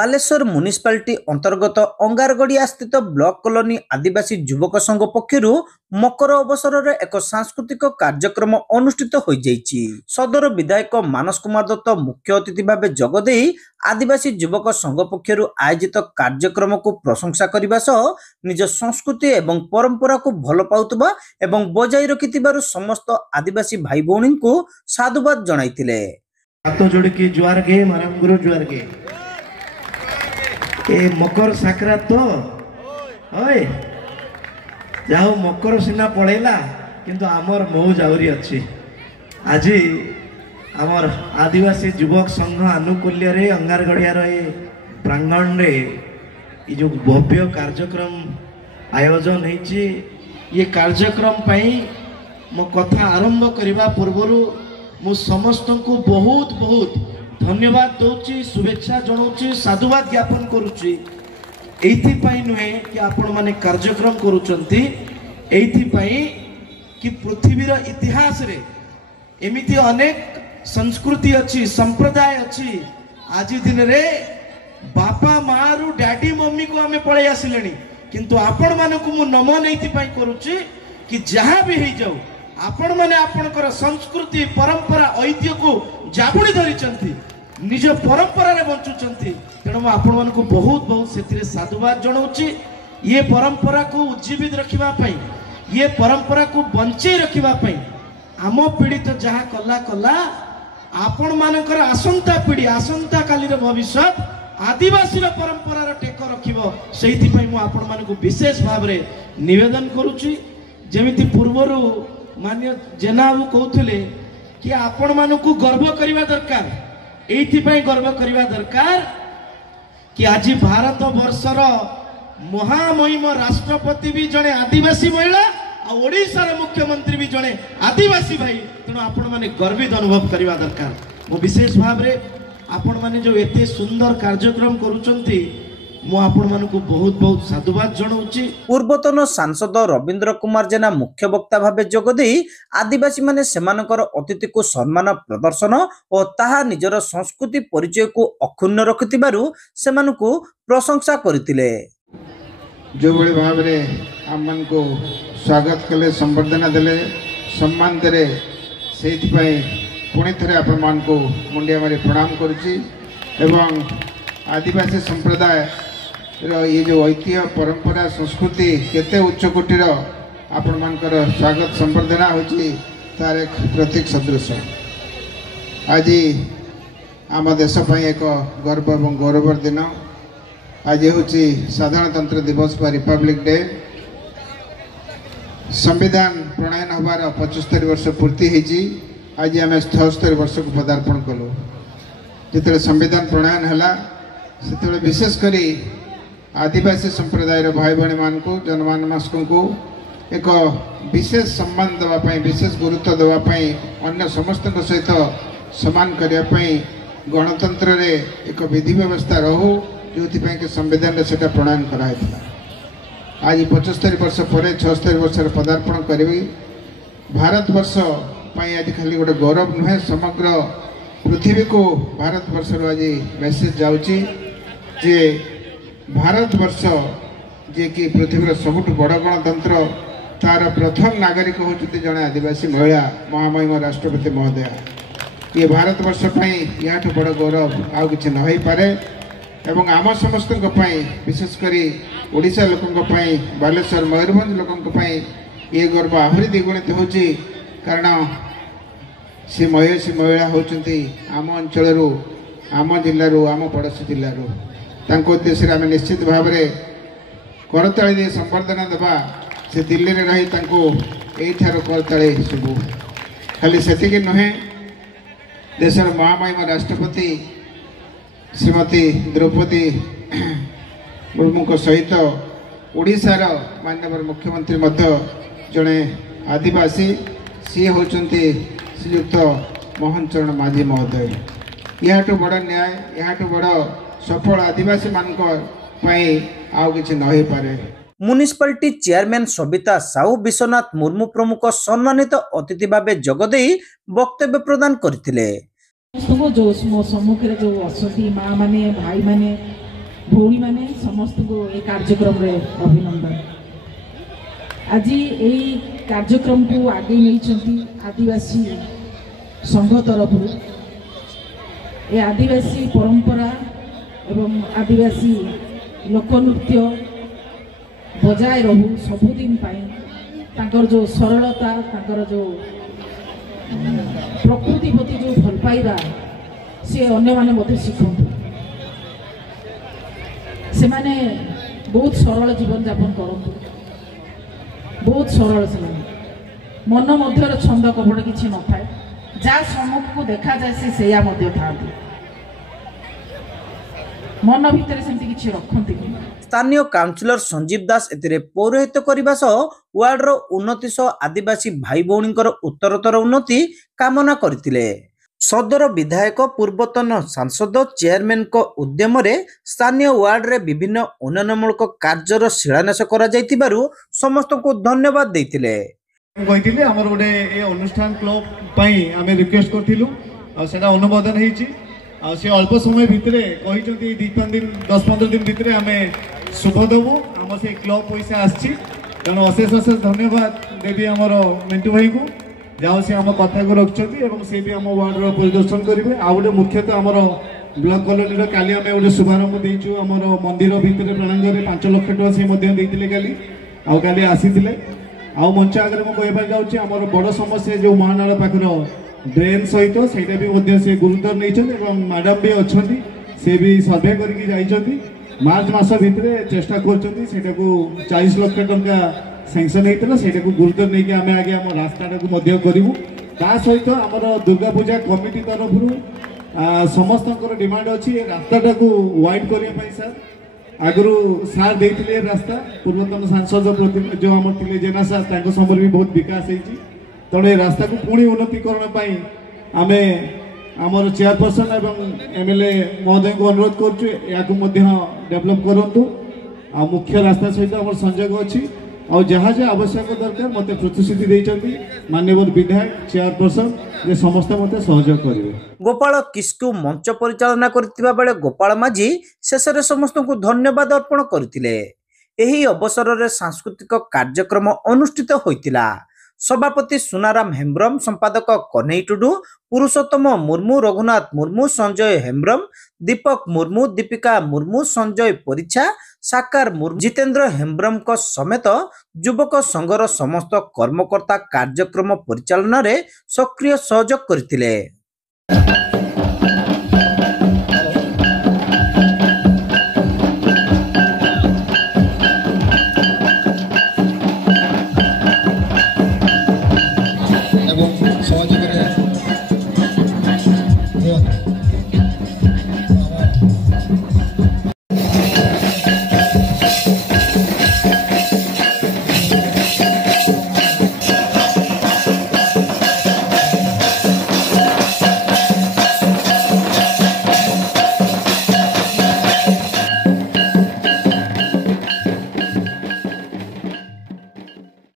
Baleshwar municipality अंतर्गत अंगारगड़िया स्थित block colony आदिवासी युवक संघ पक्षर मकर अवसर में एक सांस्कृतिक कार्यक्रम अनुष्ठित हो जाइछि। सदर विधायक मानस कुमार दत्त मुख्य अतिथि भाव जोगदे आदिवासी युवक संघ पक्षर आयोजित कार्यक्रम को प्रशंसा करने सह निज संस्कृति एवं परंपरा को भल पाउतबा एवं बजाय रखिथिबारु समस्त आदिवासी भाई भौणी को साधुवाद जणाइथिले। हाथ जोड़की जुआर गे माराम गुरु जुआर गे ए मकर संक्रांत तो ओए जाओ मकर सीना पड़ेला किंतु आमर मौज आवरी अच्छी। आज आमर आदिवासी युवक संघ आनुकूल्य रे अंगारगड़िया रे प्रांगण रे ये जो भव्य कार्यक्रम आयोजन होइछि ये कार्यक्रम पाई मो कथा आरंभ करबा पूर्वरु मु समस्त को बहुत बहुत धन्यवाद दूची, शुभेच्छा जनाऊँगी, साधुवाद ज्ञापन करुच्ची। एइथिपाई नुहे कि आपण माने कार्यक्रम करुचंती एइथिपाई कि पृथ्वीर इतिहास रे एमिति अनेक संस्कृति अच्छी, संप्रदाय अच्छी। आज दिन रे बापा माँ रु डैडी मम्मी को आमे पळे आसिलेनी किंतु आपण मानकु मु नमन एइथिपाई करुच्ची कि जहाँ भी हो जाऊ आपण माने आपणकर संस्कृति परंपरा ऐतिह्य को जाबुड़ी धरिचंती, निज परंपरा रे बंचुचंती। तेणु आपण मानकु बहुत बहुत सेतिरे साधुवाद जणाउची। ये परंपरा को उज्जीवित रखिबा पई, ये परंपरा को बंचे रखिबा पई आम पीढ़ी तो जहाँ कला कला आपण मानकर आसंता पीढ़ी आसंता कालीर भविष्य आदिवासी परंपरा रे टेक रखिबो। सेहिथि पई मु आपण मानकु विशेष भाव रे निवेदन करूची। जेमिति पूर्वरु मान्य जेनाबू कहते कि आपण मानकु गर्व करवा दरकार, एइथिपाई गर्व करवा दरकार कि आज भारत वर्षर महामहिम राष्ट्रपति भी जड़े आदिवासी महिला और ओडिशार मुख्यमंत्री भी जड़े आदिवासी भाई। तेणु आपण माने गर्वित अनुभव करवा दरकार। मो विशेष भाव रे आपण माने जो एते सुंदर कार्यक्रम करूचंती मु आपण मानकु बहुत बहुत साधुवाद जणाउची। पूर्वतन सांसद रविंद्र कुमार जेना मुख्य वक्ता भावे जोगदे आदिवासी माने सेमानकर अतिथि को सम्मान प्रदर्शन और ताहा निजर संस्कृति परिचय को अक्षुण्ण रखिथिबारु सेमानकु प्रशंसा करथिले। जो बड़ी भाव रे आमन को स्वागत कले, संबर्धना देले, सम्मान देले, सेहिथि पई पुणी थरे आपण मान को मुंडिया मारी प्रणाम करूची। एवं आदिवासी संप्रदाय ये जो ऐतिह्य परंपरा संस्कृति केते उच्च कोटीर आपण मानकर स्वागत संबर्धना होची तार एक प्रतीक सदृश। आज आम देश पई एक गर्व एवं गौरवर दिन। आज होची साधारणतंत्र दिवस बा रिपब्लिक डे। संविधान प्रणयन होबार 75 वर्ष पूर्ति होची। आज आम 76 वर्ष को पदार्पण कलु। जिते संविधान प्रणयन है से विशेष करी आदिवासी संप्रदायर भाई भाई मान को जनमानस को एक विशेष सम्मान देवाई, विशेष गुरुत्व देवाई, अन्य समस्त सहित समान करने गणतंत्र रे एक विधि व्यवस्था रहू जो कि संविधान रे सेटा प्रणयन कराई। आज 75 वर्ष पर 76 वर्ष पदार्पण करी भारत वर्ष आज खाली गोटे गौरव नुहे, समग्र पृथ्वी को भारत वर्ष आज मेसेज जाउची जे भारत वर्ष जे कि पृथ्वी सबुठ बड़ गणतंत्र तार प्रथम नागरिक होती जड़े आदिवासी महिला महामहिम राष्ट्रपति महोदया। ये भारत वर्ष या बड़ गौरव आउ कि न पारे। एवं आम समस्त विशेषकर ओडिशा लोकों बालेश्वर मयूरभंज लोकों ये गर्व आहरी द्विगुणित होची कारण से महिला होती आम अंचल आम जिलू आम पड़ोशी जिलू तांको उद्देश्य आम निश्चित भाव में करताली दे संबर्धना देवा। से दिल्ली में रही यहीठार करताली शुभु खाली से नुहे देशर महामहिम राष्ट्रपति श्रीमती द्रौपदी मुर्मू सहित ओडिशार माननीय मुख्यमंत्री जड़े आदिवासी सी होचंती श्रीयुक्त मोहन चरण माझी महोदय। यहाँ बड़ न्याय, यहाँ बड़ सफल आदिवासी मानक आउ किछि न हो पारे। म्युनिसिपालिटी चेयरमैन सबिता साहू विश्वनाथ मुर्मू प्रमुख सम्मानित अतिथि भावे जोगदे वक्तव्य प्रदान करथिले। जो सम्मुखें जो असती माँ माने भाई माने भौणी मैंने समस्त को ये कार्यक्रम रे अभिनंदन। आज यही कार्यक्रम को आगे नहीं आदिवासी संघ तरफ ये आदिवासी परंपरा एवं आदिवासी लोकनृत्य बजाय रहू सबुदिन तांकर जो सरलता तांकर जो प्रकृति प्रति जो भल पाइबा सी अन्य माने मते शिखंतु। से माने बहुत सरल जीवन यापन करंतु, बहुत सरल से मन मध्य छंद कपड़ किसी न थाए, जहाँ सम्मुख को देखा जाए से मध्य था मन भितर सेमती किछि रखंती। स्थानीय काउंसिलर संजीव दास एतिरे पौरोहित करने वार्डर उन्नति सह आदिवासी भाई भौणींकर उत्तरोत्तर उन्नति कामना करथिले। सदर विधायक पूर्वतन सांसद चेयरमैन को उद्यम रे स्थानीय वार्ड रे विभिन्न उन्नयनमूलक कार्यर शिलान्यास करा जायतिबारु समस्त को धन्यवाद देथिले। कहिथिले हमर गोटे ए अनुष्ठान क्लब पई आमे रिक्वेस्ट करथिलु आ सेटा अनुमोदन हेछि आ से अल्प समय भितरे कहिचंती 10-15 दिन भितरे आमे शुभ देबु। हमर से क्लब पैसा आछि तेणु अशेष अशेष धन्यवाद देवी हमर मिंटू भाई को जाओ से आम कथा को रखिंट और से भी आम वार्ड परिदर्शन करेंगे। आ गए मुख्यतः आम ब्लॉक कॉलोनी काली आम गोटे शुभारंभ देचु आम मंदिर भितर प्रणांग 5 लाख टका से काली काली आसी आ मंच आगे मुझे कहवा जाऊँगी आम बड़ समस्या जो महानाल पाखर ड्रेन सहित सहीटा भी से गुरुत्व नहीं मैडम भी अच्छा से भी सर्वे करके मार्च मास भितर चेष्टा कर 40 लाख टका सैंक्शन होता से गुरुत्व नहीं कि आम आगे आम रास्ता करूँ। ता सहित आम दुर्गा पूजा कमिटी तरफ समस्त डिमांड अच्छी रास्ता को वाइड करने सर आगु सार देते रास्ता पूर्वतन सांसद जो आम थे जेना सार समय भी बहुत विकास होती तेणु ये रास्ता को पुणी उन्नतिकरण आम आमर चेयरपर्सन एवं एमएलए महोदय को अनुरोध करूँ डेभलप करूँ। आ मुख्य रास्ता सहित आम संजोग अच्छी और जहाँ जहाँ आवश्यक दरकार मत प्रतिश्रुति देती माननीय विधायक चेयरपर्सन जे समस्त मत सहयोग करेंगे। गोपाल किस्कु मंच परिचालना करथिबा बेले गोपाल माझी शेष रे समस्त को धन्यवाद अर्पण करथिले। एही अवसर रे सांस्कृतिक कार्यक्रम अनुष्ठित होइतिला। सभापति सुनाराम हेम्ब्रम, संपादक कन्हई टुडू, पुरुषोत्तम मुर्मू, रघुनाथ मुर्मू, संजय हेम्ब्रम, दीपक मुर्मू, दीपिका मुर्मू, संजय परिछा, साकार मुर्मू, जितेंद्र हेम्ब्रम को समेत युवक संघर समस्त कर्मकर्ता कार्यक्रम परिचालन रे सक्रिय सहयोग करथिले। सहयोग